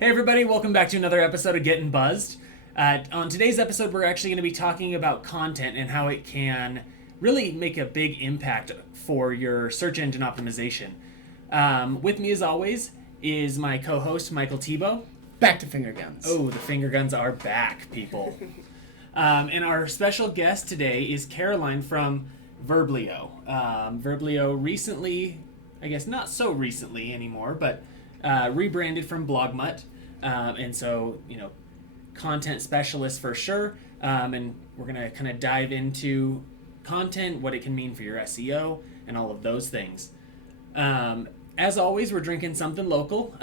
Hey everybody, welcome back to another episode of Gettin Buzz'd. On today's episode, we're actually going to be talking about content and how it can really make a big impact for your search engine optimization. With me, as always, is my co-host, Michael Thebeau. Back to finger guns. Oh, the finger guns are back, people. And our special guest today is Caroline from Verblio. Verblio recently, I guess not so recently anymore, but rebranded from Blogmutt. And so, content specialist for sure. And we're going to kind of dive into content, what it can mean for your SEO, and all of those things. As always, we're drinking something local.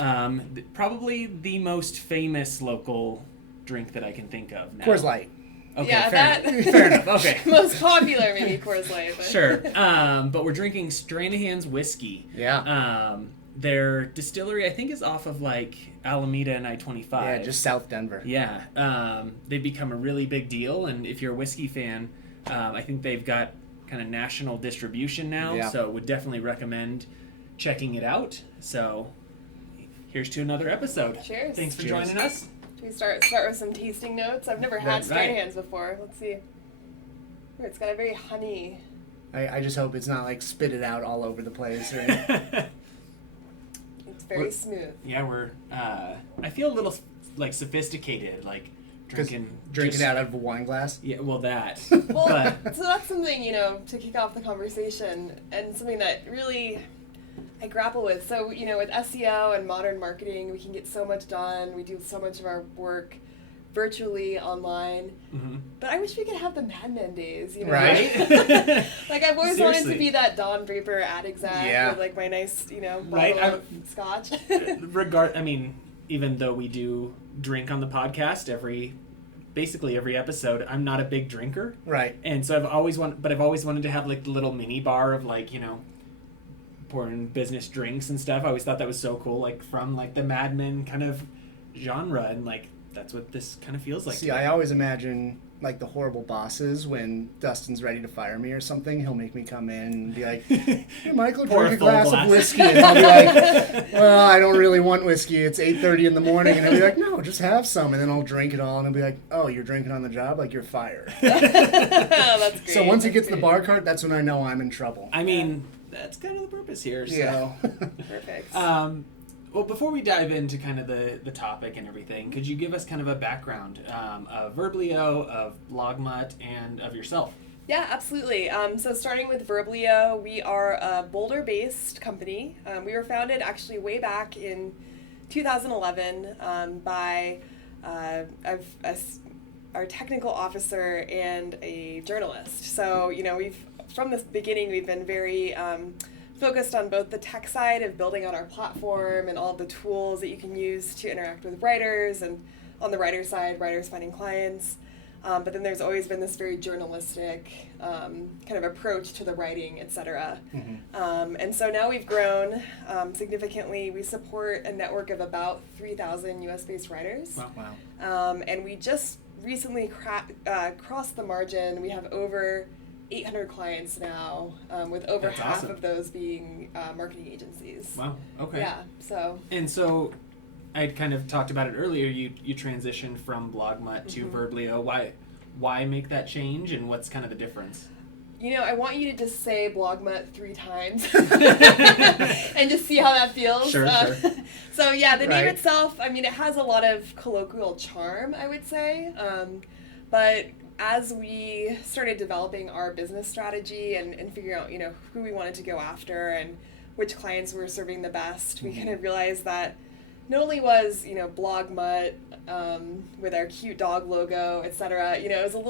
Probably the most famous local drink that I can think of now. Coors Light. Okay, yeah, fair enough. Okay. Most popular, maybe Coors Light. But. Sure. But we're drinking Stranahan's whiskey. Yeah. Their distillery, I think, is off of like Alameda and I-25. Yeah, just South Denver. Yeah. They've become a really big deal, and if you're a whiskey fan, I think they've got kind of national distribution now. Yeah. So would definitely recommend checking it out. So here's to another episode. Cheers. Thanks for Cheers. joining us. Should we start with some tasting notes? I've never had That's right. Stranahan's before. Let's see. Ooh, it's got a very honey. I just hope it's not like spit it out all over the place. Or... It's very smooth. Yeah, we're. I feel a little like sophisticated, like drinking it out of a wine glass. Yeah, well that. Well, But so that's something, to kick off the conversation, and something that really I grapple with. So, with SEO and modern marketing, we can get so much done. We do so much of our work virtually, online. mhm. But I wish we could have the Mad Men days, Right. Like, I've always wanted Seriously. to be that Don Draper ad exec Yeah. with, like, my nice, Right, bottle of scotch. Even though we do drink on the podcast basically every episode, I'm not a big drinker, Right. and so I've always wanted to have like the little mini bar of like pouring business drinks and stuff. I always thought that was so cool, like from like the Mad Men kind of genre, and like that's what this kind of feels like. See, I always imagine like the horrible bosses when Dustin's ready to fire me or something. He'll make me come in and be like, "Hey, Michael, Pour drink a a full glass glass." of whiskey." And I'll be like, "Well, I don't really want whiskey. It's 8:30 in the morning." And he'll be like, "No, just have some." And then I'll drink it all, and he'll be like, "Oh, you're drinking on the job? Like you're fired." That's great. So once he That's gets the great. bar cart, that's when I know I'm in trouble. I mean, that's kind of the purpose here. So. Yeah. Perfect. Well, before we dive into kind of the topic and everything, could you give us kind of a background of Verblio, of Blogmutt, and of yourself? Yeah, absolutely. So starting with Verblio, we are a Boulder-based company. We were founded actually way back in 2011 by our technical officer and a journalist. So, from the beginning, we've been very focused on both the tech side of building out our platform and all of the tools that you can use to interact with writers, and on the writer side, writers finding clients. But then there's always been this very journalistic kind of approach to the writing, etc. Mm-hmm. And so now we've grown significantly. We support a network of about 3,000 US-based writers. Wow. And we just recently crossed the margin. We have over 800 clients now, with over That's half awesome. of those being marketing agencies. Wow. Okay. Yeah, so. And so, I kind of talked about it earlier. You transitioned from Blogmutt to Verblio. Why make that change, and what's kind of the difference? I want you to just say Blogmutt 3 times and just see how that feels. Sure. So yeah, the name Right. itself, it has a lot of colloquial charm, I would say. But as we started developing our business strategy and figuring out, who we wanted to go after and which clients were serving the best, we kind of realized that not only was, Blogmutt with our cute dog logo, etc., it was felt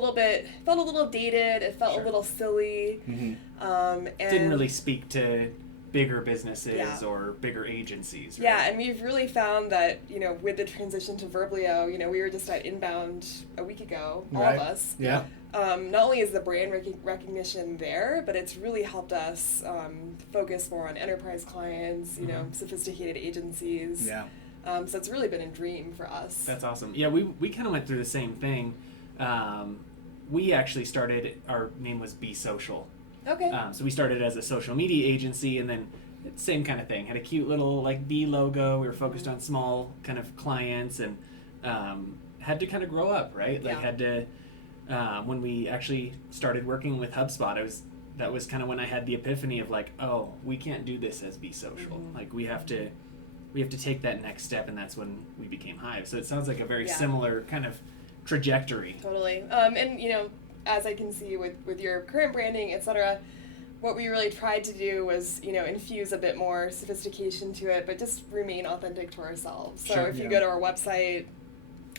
a little dated, it felt Sure. a little silly. Mm-hmm. And Didn't really speak to bigger businesses Yeah. or bigger agencies. Right? Yeah, and we've really found that, with the transition to Verblio, we were just at Inbound a week ago, all Right. of us. Yeah. Not only is the brand recognition there, but it's really helped us focus more on enterprise clients, sophisticated agencies. Yeah. So it's really been a dream for us. That's awesome. Yeah, we kind of went through the same thing. We actually started, our name was Be Social. Okay. So we started as a social media agency, and then same kind of thing. Had a cute little like bee logo. We were focused on small kind of clients, and had to kind of grow up, right? Like had to when we actually started working with HubSpot, that was kind of when I had the epiphany of like, oh, we can't do this as Be Social. Like we have to take that next step, and that's when we became Hive. So it sounds like a very similar kind of trajectory. Totally. And as I can see with your current branding, etc., what we really tried to do was, infuse a bit more sophistication to it, but just remain authentic to ourselves. So if you go to our website,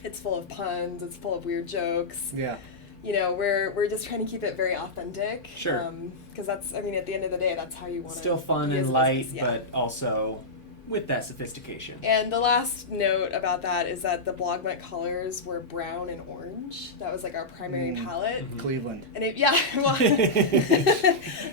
it's full of puns, it's full of weird jokes. Yeah. We're just trying to keep it very authentic. Sure. Because that's, at the end of the day, that's how you want to. Still fun and light, but also with that sophistication. And the last note about that is that the BlogMut colors were brown and orange. That was like our primary palette. Mm-hmm. Cleveland. And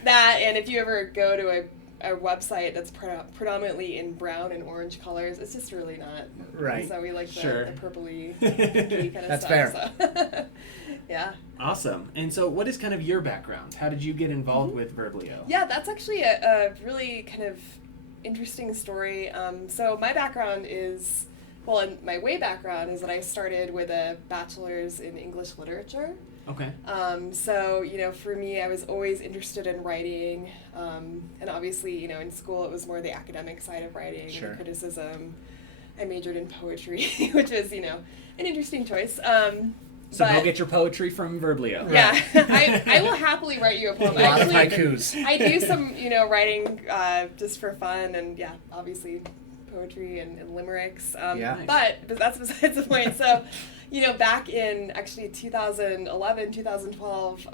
that, and if you ever go to a website that's predominantly in brown and orange colors, it's just really not. Right. So we like the purpley, pinky kind of that's stuff. That's fair. So. Yeah. Awesome. And so what is kind of your background? How did you get involved with Verblio? Yeah, that's actually a really kind of interesting story. So my background is, and my way background is that I started with a bachelor's in English literature. Okay. So, for me, I was always interested in writing. And obviously, in school, it was more the academic side of writing and criticism. I majored in poetry, which was, an interesting choice. So go get your poetry from Verblio. Yeah, I will happily write you a poem. A lot of haikus. I do some, writing just for fun, and obviously poetry and limericks. Nice. But that's besides the point. So, back in actually 2011, 2012,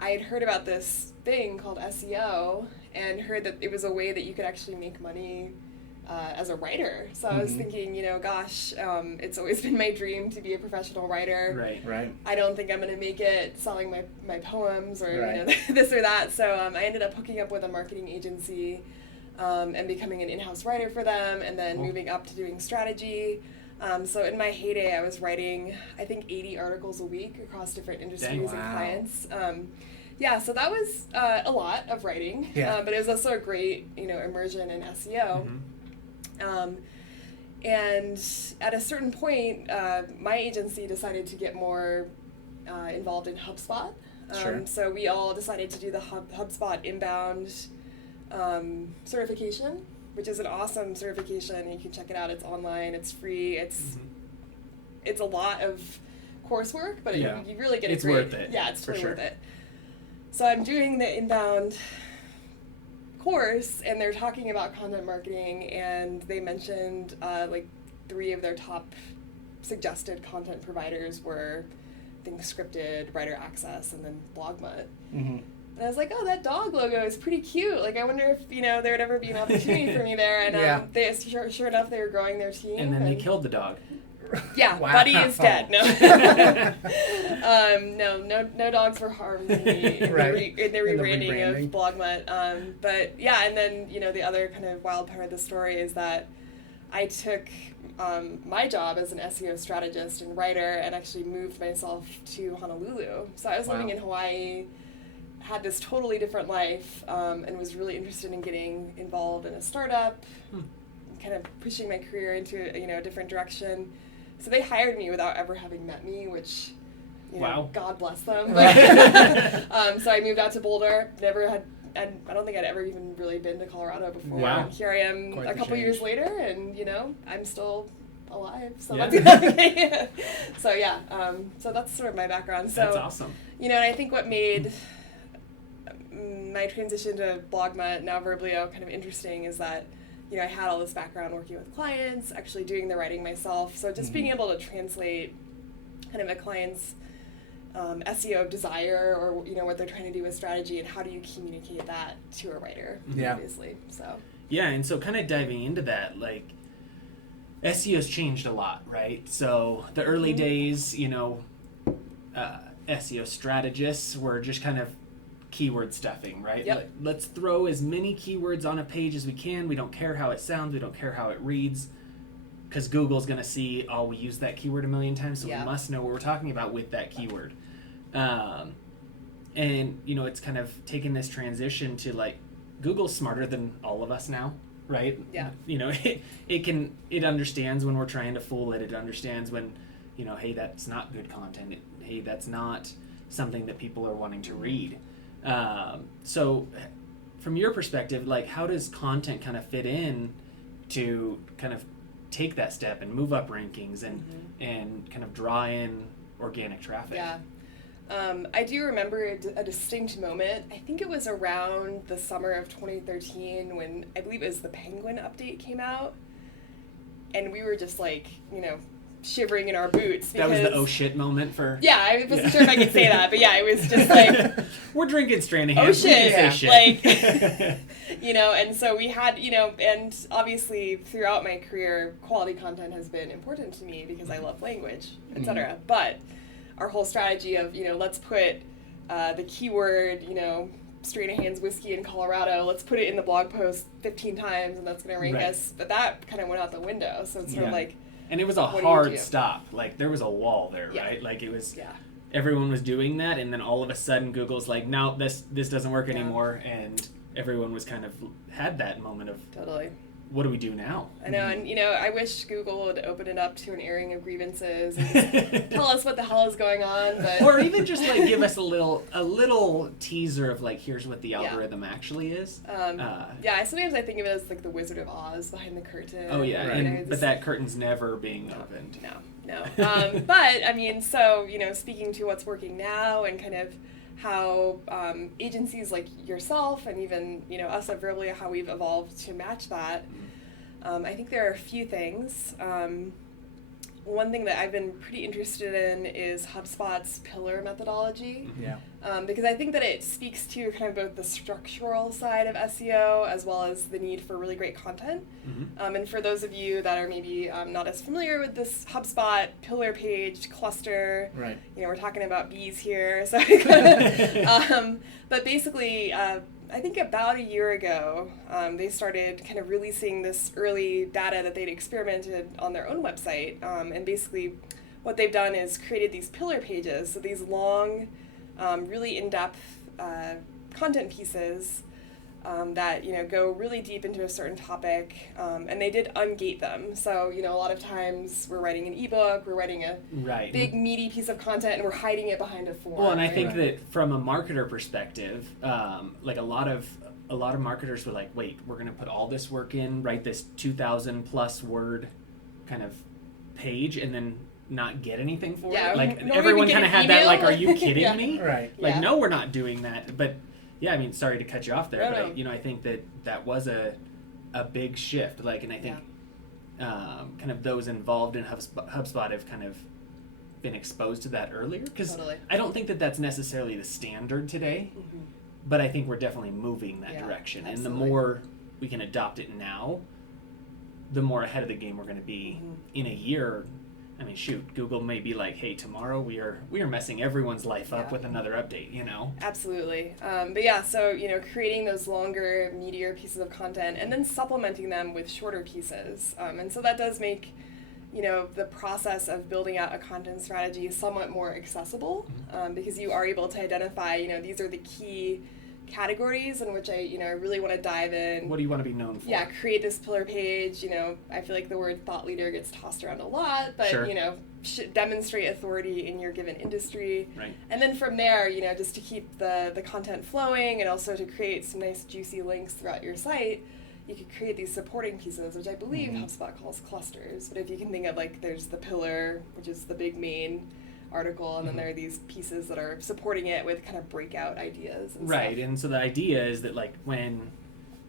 I had heard about this thing called SEO and heard that it was a way that you could actually make money as a writer. So I was thinking, it's always been my dream to be a professional writer. Right. I don't think I'm going to make it selling my poems or this or that. So I ended up hooking up with a marketing agency and becoming an in-house writer for them, and then moving up to doing strategy. So in my heyday, I was writing, I think, 80 articles a week across different industries and clients. So that was a lot of writing, but it was also a great, immersion in SEO. And at a certain point, my agency decided to get more involved in HubSpot. So we all decided to do the HubSpot inbound certification, which is an awesome certification. You can check it out. It's online. It's free. It's a lot of coursework, but you really get it's a great. Worth it. Yeah, it's for totally sure. worth it. So I'm doing the inbound course, and they're talking about content marketing, and they mentioned like 3 of their top suggested content providers were, I think, Scripted, Writer Access, and then BlogMut. And I was like, oh, that dog logo is pretty cute. Like, I wonder if, there would ever be an opportunity for me there. And they sure enough, they were growing their team. And then they killed the dog. Yeah, wow. Buddy is dead. No dogs were harmed in the rebranding of BlogMut. But yeah, and then, the other kind of wild part of the story is that I took my job as an SEO strategist and writer and actually moved myself to Honolulu. So I was living in Hawaii, had this totally different life, and was really interested in getting involved in a startup, kind of pushing my career into a different direction. So they hired me without ever having met me, which, God bless them. But, so I moved out to Boulder, and I don't think I'd ever even really been to Colorado before. Wow. And here I am Quite a the couple change. years later, and, I'm still alive. So Yeah. that's so that's sort of my background. So, That's awesome. and I think what made my transition to BlogMut, now Verblio, kind of interesting is that, I had all this background working with clients, actually doing the writing myself. So just being able to translate kind of a client's SEO desire or, what they're trying to do with strategy, and how do you communicate that to a writer, obviously. So. Yeah, and so kind of diving into that, like, SEO's changed a lot, right? So the early days, SEO strategists were just kind of keyword stuffing, right? Yep. Let's throw as many keywords on a page as we can. We don't care how it sounds. We don't care how it reads, because Google's going to see, we used that keyword a million times, so we must know what we're talking about with that keyword. And, it's kind of taken this transition to, like, Google's smarter than all of us now, right? Yeah. You know, it understands when we're trying to fool it. It understands when, you know, hey, that's not good content. Hey, that's not something that people are wanting to read. So from your perspective, like, how does content kind of fit in to kind of take that step and move up rankings and kind of draw in organic traffic? Yeah. I do remember a distinct moment. I think it was around the summer of 2013 when I believe it was the Penguin update came out. And we were just like, you know, shivering in our boots. That was the oh shit moment for... Yeah, I wasn't sure if I could say that, but yeah, it was just like... We're drinking Stranahan. Oh shit. We can say shit. Like, you know, and so we had, you know, and obviously throughout my career, quality content has been important to me because I love language, etc. But our whole strategy of, you know, let's put the keyword, you know, Stranahan's whiskey in Colorado, let's put it in the blog post 15 times and that's going to rank us. But that kind of went out the window. So it's sort of like... And it was a hard stop. Like, there was a wall there, right? Like, it was... Yeah. Everyone was doing that, and then all of a sudden Google's like, no, this doesn't work anymore, and everyone was kind of had that moment of... Totally. What do we do now? I know, and you know, I wish Google would open it up to an airing of grievances and just tell us what the hell is going on. But... Or even just like give us a little teaser of like, here's what the algorithm actually is. Sometimes I think of it as like the Wizard of Oz behind the curtain. Oh yeah, right. But that curtain's never being opened. No. But I mean, so you know, speaking to what's working now and kind of how agencies like yourself and even, you know, us at Verblio, how we've evolved to match that. I think there are a few things. One thing that I've been pretty interested in is HubSpot's pillar methodology. Yeah. Because I think that it speaks to kind of both the structural side of SEO as well as the need for really great content. And for those of you that are maybe not as familiar with this HubSpot pillar page cluster, right? You know, we're talking about bees here. So, but basically, I think about a year ago, they started kind of releasing this early data that they'd experimented on their own website. And basically what they've done is created these pillar pages, so these long, really in-depth content pieces that, you know, go really deep into a certain topic. And they did ungate them. So, you know, a lot of times we're writing an ebook, we're writing a big meaty piece of content, and we're hiding it behind a form. Well, and I think that from a marketer perspective, like a lot of marketers were like, wait, we're going to put all this work in, write this 2,000 plus word kind of page, and then not get anything for it. Like everyone kind of had that, like, are you kidding me? Right. Like, no, we're not doing that. But yeah, I mean, sorry to cut you off there, but you know, I think that was a big shift. Like, and I think kind of those involved in HubSpot have kind of been exposed to that earlier, because I don't think that that's necessarily the standard today, but I think we're definitely moving that direction. Absolutely. And the more we can adopt it now, the more ahead of the game we're going to be in a year. I mean, shoot, Google may be like, hey, tomorrow we are messing everyone's life up with another update, you know? Absolutely. But yeah, so, you know, creating those longer, meatier pieces of content and then supplementing them with shorter pieces. And so that does make, you know, the process of building out a content strategy somewhat more accessible, because you are able to identify, you know, these are the key categories in which I really want to dive in. What do you want to be known for? Yeah, create this pillar page. You know, I feel like the word thought leader gets tossed around a lot, but you know, demonstrate authority in your given industry. Right. And then from there, you know, just to keep the content flowing and also to create some nice juicy links throughout your site, you could create these supporting pieces, which I believe HubSpot calls clusters. But if you can think of, like, there's the pillar, which is the big main article, and then there are these pieces that are supporting it with kind of breakout ideas and stuff. And so the idea is that, like, when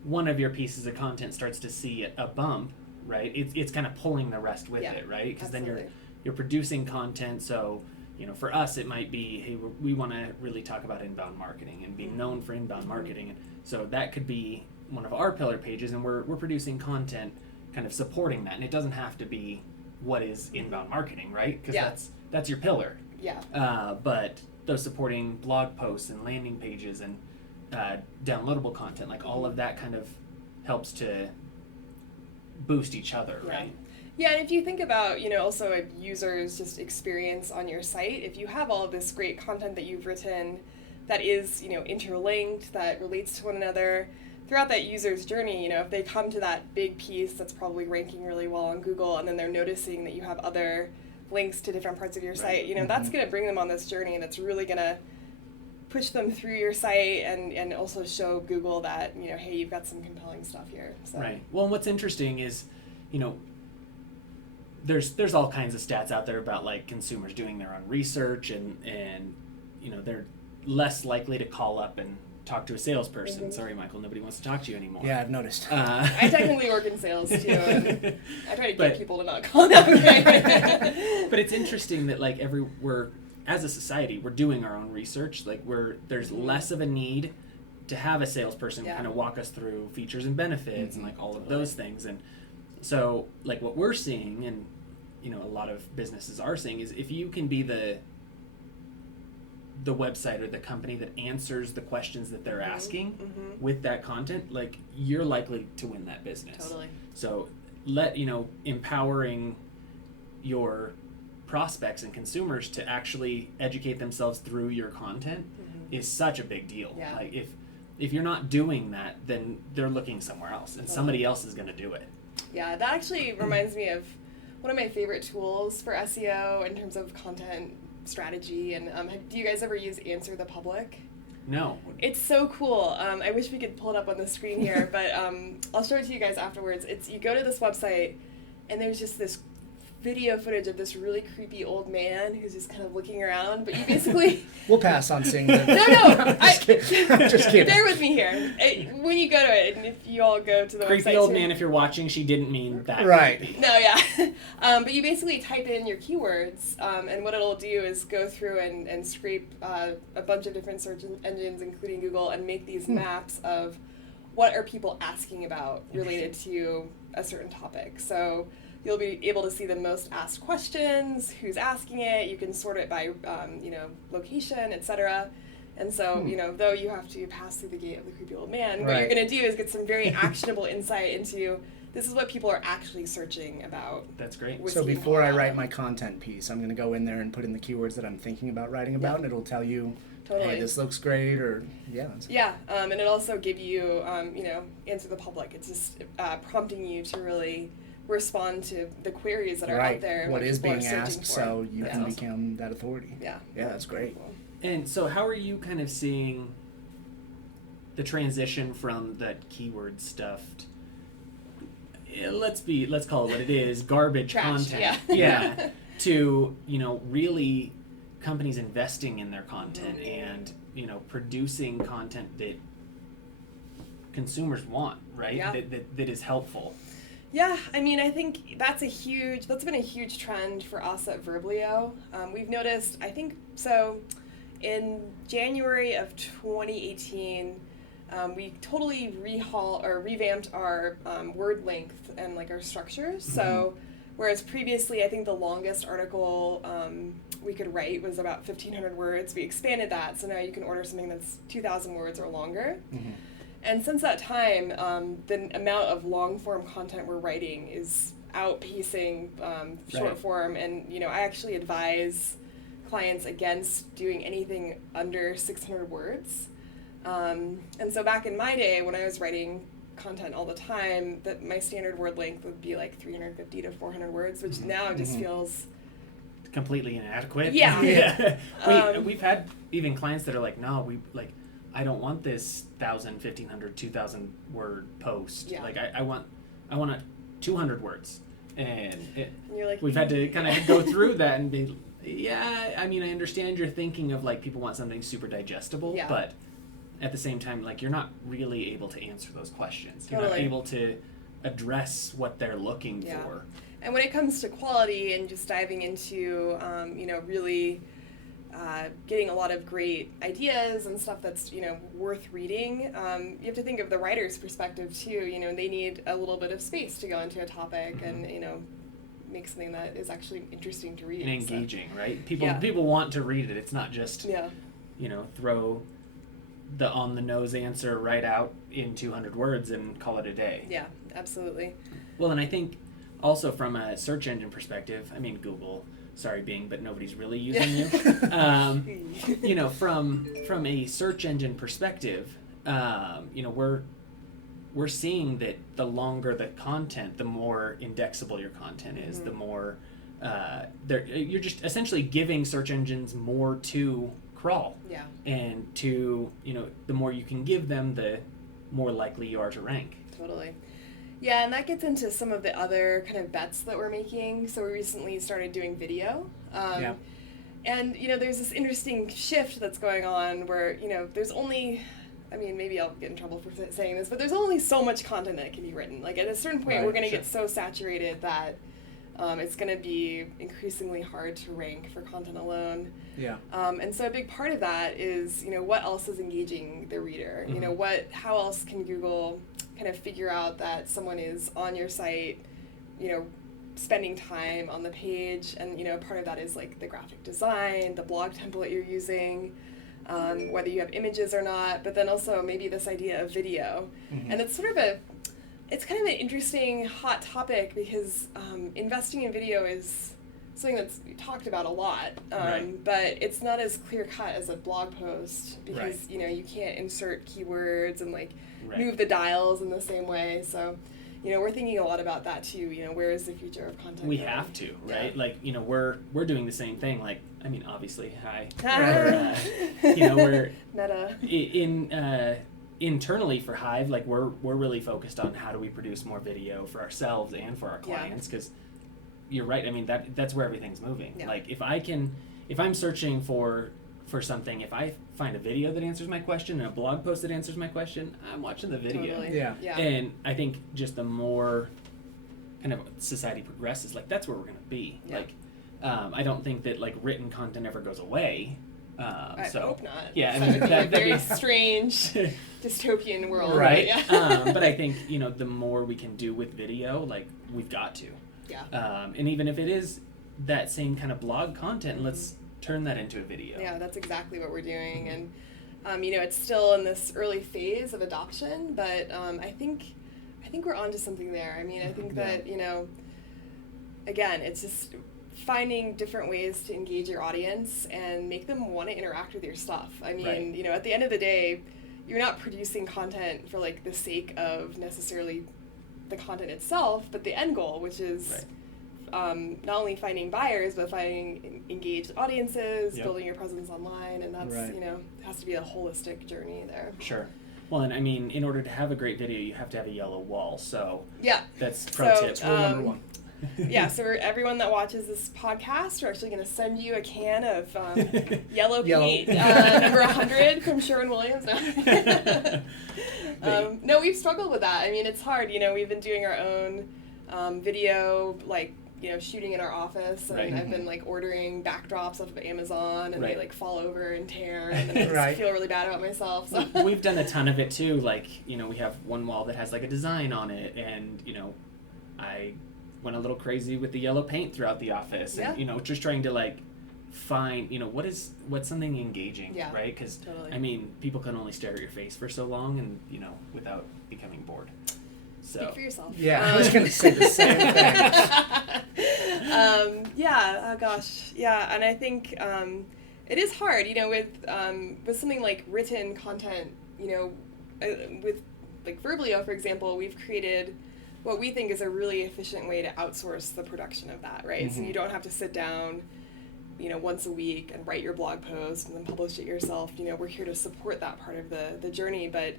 one of your pieces of content starts to see a bump, right, it's kind of pulling the rest with it, right? Because then you're producing content. So, you know, for us it might be, hey, we want to really talk about inbound marketing and be known for inbound marketing, and so that could be one of our pillar pages, and we're producing content kind of supporting that, and it doesn't have to be what is inbound marketing, right? Because that's your pillar. Yeah. But those supporting blog posts and landing pages and downloadable content, like all of that kind of helps to boost each other, right? Yeah, and if you think about, you know, also a user's just experience on your site, if you have all of this great content that you've written that is, you know, interlinked, that relates to one another, throughout that user's journey, you know, if they come to that big piece that's probably ranking really well on Google, and then they're noticing that you have other links to different parts of your site, you know, that's going to bring them on this journey that's really going to push them through your site and also show Google that, you know, hey, you've got some compelling stuff here. So. Right. Well, and what's interesting is, you know, there's all kinds of stats out there about like consumers doing their own research and you know, they're less likely to call up and talk to a salesperson. Sorry, Michael, nobody wants to talk to you anymore. Yeah, I've noticed. I technically work in sales too, and I try to get people to not call that way. But it's interesting that like we're as a society, we're doing our own research. Like there's less of a need to have a salesperson kind of walk us through features and benefits and like all of those things. And so like what we're seeing, and you know, a lot of businesses are seeing, is if you can be the website or the company that answers the questions that they're asking with that content, like you're likely to win that business. Totally. So empowering your prospects and consumers to actually educate themselves through your content is such a big deal. Yeah. Like if you're not doing that, then they're looking somewhere else and somebody else is going to do it. Yeah, that actually reminds me of one of my favorite tools for SEO in terms of content strategy. And do you guys ever use Answer the Public? No. It's so cool. I wish we could pull it up on the screen here, but I'll show it to you guys afterwards. You go to this website, and there's just this video footage of this really creepy old man who's just kind of looking around, but you basically... We'll pass on seeing that. No, I'm just kidding. Bear with me here. When you go to it, and if you all go to the creepy website... old man, if you're watching, she didn't mean that. Right. Creepy. No, yeah. But you basically type in your keywords, and what it'll do is go through and scrape a bunch of different search engines, including Google, and make these maps of what are people asking about related to a certain topic. So you'll be able to see the most asked questions, who's asking it. You can sort it by, location, etc. And so, though you have to pass through the gate of the creepy old man, what you're going to do is get some very actionable insight into this is what people are actually searching about. That's great. So before I write my content piece, I'm going to go in there and put in the keywords that I'm thinking about writing about, and it'll tell you, hey, this looks great, or and it'll also give you, Answer the Public. It's just prompting you to really respond to the queries that are out there. And what is being asked, so you can become that authority. Yeah, that's great. Cool. And so how are you kind of seeing the transition from that keyword stuff, let's call it what it is, garbage Trash, content, to, really companies investing in their content and, producing content that consumers want, right? Yeah. That is helpful. Yeah, I mean, I think that's been a huge trend for us at Verblio. We've noticed, in January of 2018, we totally revamped our word length and like our structures. So, whereas previously, I think the longest article we could write was about 1,500 words, we expanded that. So now you can order something that's 2,000 words or longer. And since that time, the amount of long-form content we're writing is outpacing short form. And, I actually advise clients against doing anything under 600 words. And so back in my day, when I was writing content all the time, that my standard word length would be like 350 to 400 words, which now just feels... completely inadequate. Yeah. We've had even clients that are like, no, I don't want this 1,000, 1,500, 2,000 word post. Yeah. Like I want 200 words, and you're like, we've had to kind of go through that and be, I mean, I understand you're thinking of like people want something super digestible, but at the same time, like you're not really able to answer those questions. You're not able to address what they're looking for. And when it comes to quality and just diving into, really getting a lot of great ideas and stuff that's, worth reading, you have to think of the writer's perspective too. They need a little bit of space to go into a topic and, make something that is actually interesting to read. And engaging, right? People want to read it. It's not just, throw the on-the-nose answer right out in 200 words and call it a day. Yeah, absolutely. Well, and I think also from a search engine perspective, I mean, Google, sorry Bing, but nobody's really using you. From a search engine perspective, we're we're seeing that the longer the content, the more indexable your content is, the more you're just essentially giving search engines more to crawl. Yeah. And to, the more you can give them, the more likely you are to rank. Totally. Yeah, and that gets into some of the other kind of bets that we're making. So we recently started doing video. And, there's this interesting shift that's going on where, there's only, maybe I'll get in trouble for saying this, but there's only so much content that can be written. Like, at a certain point, we're going to get so saturated that it's going to be increasingly hard to rank for content alone. Yeah. And so a big part of that is, what else is engaging the reader? How else can Google kind of figure out that someone is on your site, spending time on the page, and part of that is like the graphic design, the blog template you're using, whether you have images or not, but then also maybe this idea of video. And it's sort of it's kind of an interesting hot topic because investing in video is something that's talked about a lot, but it's not as clear cut as a blog post because you can't insert keywords and move the dials in the same way. So we're thinking a lot about that too. Where is the future of content we going? have to, right? Yeah. We're doing the same thing. Obviously, hi. We're Meta. Internally for Hive, we're really focused on how do we produce more video for ourselves and for our clients, because you're right. That's where everything's moving. Yeah. If I'm searching for something, if I find a video that answers my question and a blog post that answers my question, I'm watching the video. Totally. Yeah. And I think just the more kind of society progresses, that's where we're going to be. Yeah. I don't think that written content ever goes away. I so, hope not. Yeah, That'd be a very strange dystopian world. Right. Yeah. But I think, the more we can do with video, we've got to. Yeah. And even if it is that same kind of blog content, let's turn that into a video. Yeah, that's exactly what we're doing. And, it's still in this early phase of adoption, but I think we're onto something there. I think that, again, it's just finding different ways to engage your audience and make them want to interact with your stuff. At the end of the day, you're not producing content for the sake of necessarily the content itself, but the end goal, which is not only finding buyers, but finding engaged audiences, building your presence online, and that's, it has to be a holistic journey there. Sure. Well, and in order to have a great video, you have to have a yellow wall. So that's pro tip. Rule number one. So everyone that watches this podcast, we're actually going to send you a can of yellow paint, number 100 from Sherwin-Williams. No, we've struggled with that. It's hard. We've been doing our own video, shooting in our office, and I've been ordering backdrops off of Amazon, and they fall over and tear, and then I just feel really bad about myself. So. We've done a ton of it too. We have one wall that has a design on it, and I went a little crazy with the yellow paint throughout the office, and just trying to find what's something engaging, right? Because people can only stare at your face for so long, and without becoming bored. So. Speak for yourself. Yeah, I was going to say the same thing. And I think it is hard, with something like written content, with Verblio, for example, we've created what we think is a really efficient way to outsource the production of that, right? So you don't have to sit down, once a week and write your blog post and then publish it yourself. We're here to support that part of the journey. But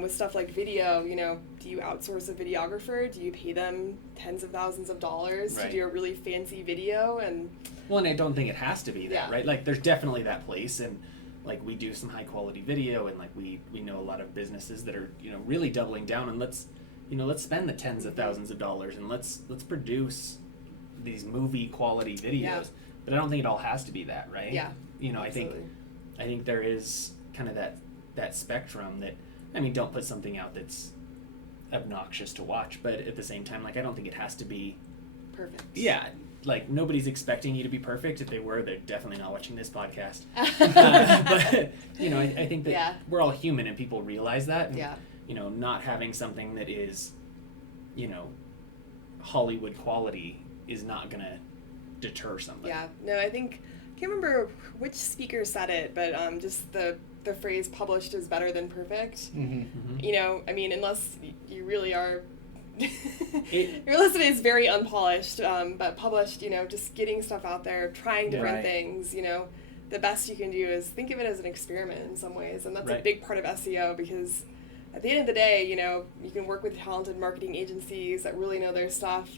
with stuff like video, do you outsource a videographer? Do you pay them tens of thousands of dollars to do a really fancy video? And I don't think it has to be that, right? There's definitely that place, and we do some high quality video, and we know a lot of businesses that are really doubling down, and let's spend the tens of thousands of dollars, and let's produce these movie quality videos. Yeah. But I don't think it all has to be that, right? Yeah. I think there is kind of that spectrum that, don't put something out that's obnoxious to watch, but at the same time, I don't think it has to be perfect. Yeah. Nobody's expecting you to be perfect. If they were, they're definitely not watching this podcast. But, I think that we're all human, and people realize that. And, not having something that is, Hollywood quality is not going to deter somebody. Yeah. No, I think can't remember which speaker said it, but just the phrase "published is better than perfect." You know, I mean, unless you really are. Your listing is very unpolished, but published, you know, just getting stuff out there, trying different things, you know, the best you can do is think of it as an experiment in some ways, and that's a big part of SEO, because at the end of the day, you know, you can work with talented marketing agencies that really know their stuff,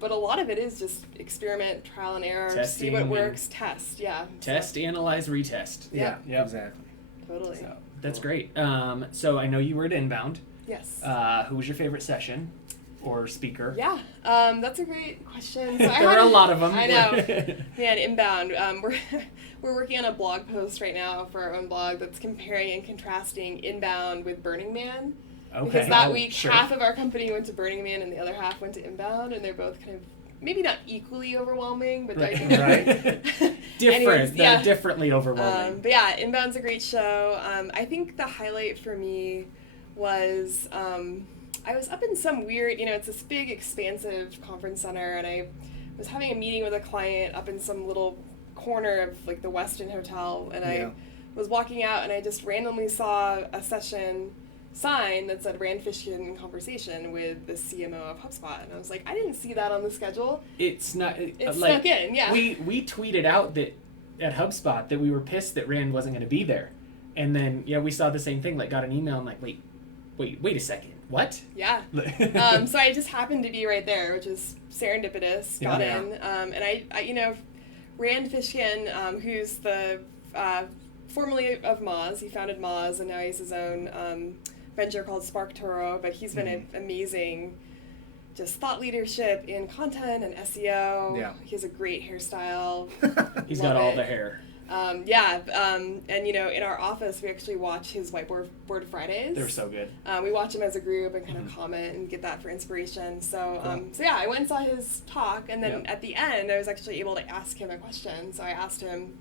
but a lot of it is just experiment, trial and error, Testing, see what works, test, Test, analyze, retest. Yeah, exactly. Totally. So, that's great. So I know you were at Inbound. Yes. Who was your favorite session or speaker? Yeah, that's a great question. So there are a lot of them. I know. Man, Inbound. We're working on a blog post right now for our own blog that's comparing and contrasting Inbound with Burning Man. Okay. Because that week, half of our company went to Burning Man and the other half went to Inbound, and they're both kind of maybe not equally overwhelming, but I think different. They're differently overwhelming. But yeah, Inbound's a great show. I think the highlight for me was I was up in some weird, you know, it's this big, expansive conference center, and I was having a meeting with a client up in some little corner of like the Westin Hotel, and I was walking out, and I just randomly saw a session sign that said Rand Fishkin in conversation with the CMO of HubSpot, and I was like, I didn't see that on the schedule. It's not. It's like, snuck in, yeah. We tweeted out that at HubSpot that we were pissed that Rand wasn't going to be there, and then we saw the same thing. Like, got an email and like, wait a second. What? Yeah. So I just happened to be right there, which is serendipitous. Got in. And I, you know, Rand Fishkin, who's the formerly of Moz. He founded Moz, and now he has his own venture called SparkToro. But he's been an amazing, just thought leadership in content and SEO. Yeah. He has a great hairstyle. He's got all the hair. And you know, in our office, we actually watch his Whiteboard Fridays. They're so good. We watch them as a group and kind of comment and get that for inspiration. So, I went and saw his talk, and then at the end, I was actually able to ask him a question. So I asked him,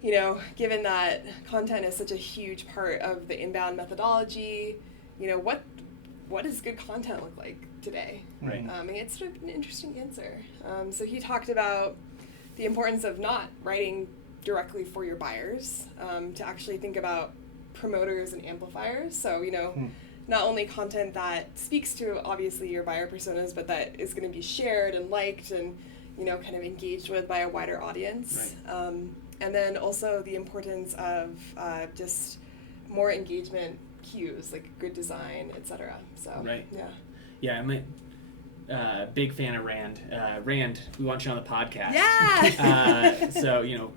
you know, given that content is such a huge part of the Inbound methodology, you know, what does good content look like today? Right. And it's sort of an interesting answer. So he talked about the importance of not writing directly for your buyers, to actually think about promoters and amplifiers. So, you know, not only content that speaks to obviously your buyer personas, but that is going to be shared and liked and, you know, kind of engaged with by a wider audience. Right. And then also the importance of just more engagement cues, like good design, etc. So, yeah, I'm a big fan of Rand. Rand, we want you on the podcast. Yeah. So, you know,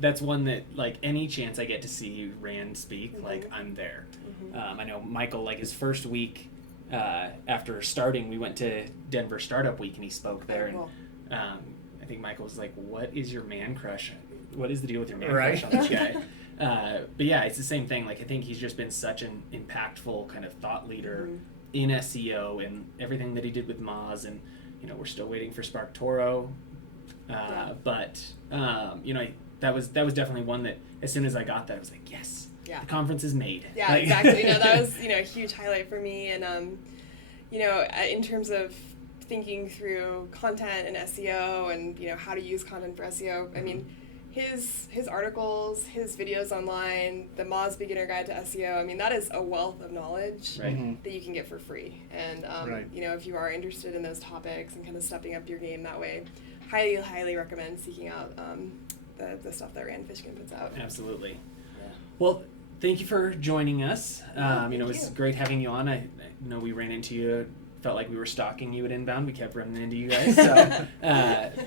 that's one that, like, any chance I get to see Rand speak, like, I'm there. I know Michael, like, his first week after starting, we went to Denver Startup Week, and he spoke there. And I think Michael was like, what is your man crush? What is the deal with your man crush on this guy? But yeah, it's the same thing. Like, I think he's just been such an impactful kind of thought leader in SEO and everything that he did with Moz. And, you know, we're still waiting for SparkToro. But, you know, that was definitely one that as soon as I got that, I was like, yes, the conference is made. Yeah, exactly. You know, that was, you know, a huge highlight for me. And, you know, in terms of thinking through content and SEO and, you know, how to use content for SEO, I mean, his articles, his videos online, the Moz Beginner Guide to SEO, I mean, that is a wealth of knowledge that you can get for free. And, you know, if you are interested in those topics and kind of stepping up your game that way, highly, highly recommend seeking out the stuff that Rand Fishkin puts out. Absolutely. Yeah. Well, thank you for joining us. You know, it was great having you on. I know we ran into you, felt like we were stalking you at Inbound. We kept running into you guys. So,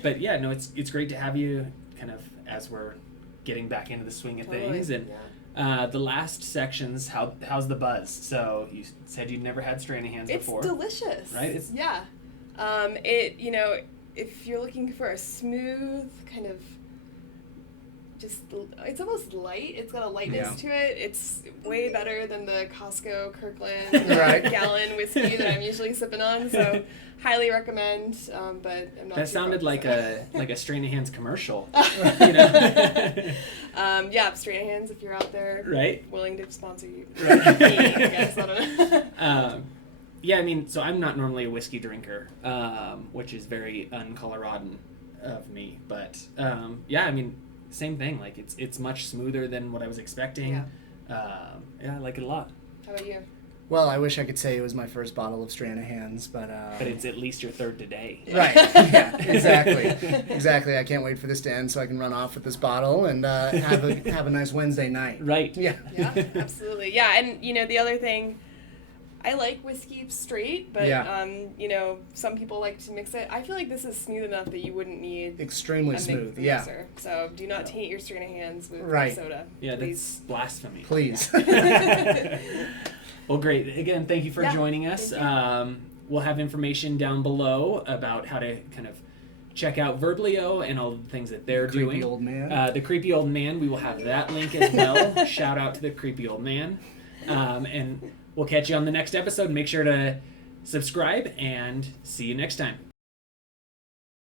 but yeah, no, it's great to have you kind of as we're getting back into the swing of things. And the last section's how's the buzz? So you said you'd never had Stranahan's before. It's delicious. Right? It, you know, if you're looking for a smooth kind of it's almost light. It's got a lightness to it. It's way better than the Costco Kirkland gallon whiskey that I'm usually sipping on. So highly recommend. But I'm not. That sounded like a Stranahan's commercial. You know? Stranahan's, if you're out there, willing to sponsor you. Right. I guess I don't know. Yeah, I mean, so I'm not normally a whiskey drinker, which is very un-Coloradan. of me. But yeah, I mean, same thing. Like it's much smoother than what I was expecting. Yeah, I like it a lot. How about you? Well, I wish I could say it was my first bottle of Stranahan's, but it's at least your third today. Right. Yeah, exactly. Exactly. I can't wait for this to end so I can run off with this bottle and have a nice Wednesday night. Right. Yeah. Yeah, absolutely. Yeah, and you know, the other thing, I like whiskey straight, but you know, some people like to mix it. I feel like this is smooth enough that you wouldn't need Extremely a smooth. mixer. So do not taint your Stranahan's with soda. Yeah, please. that's blasphemy. Please. Well, great. Again, thank you for joining us. We'll have information down below about how to kind of check out Verblio and all the things that they're doing. Creepy old man. The creepy old man. We will have that link as well. Shout out to the creepy old man. And we'll catch you on the next episode. Make sure to subscribe and see you next time.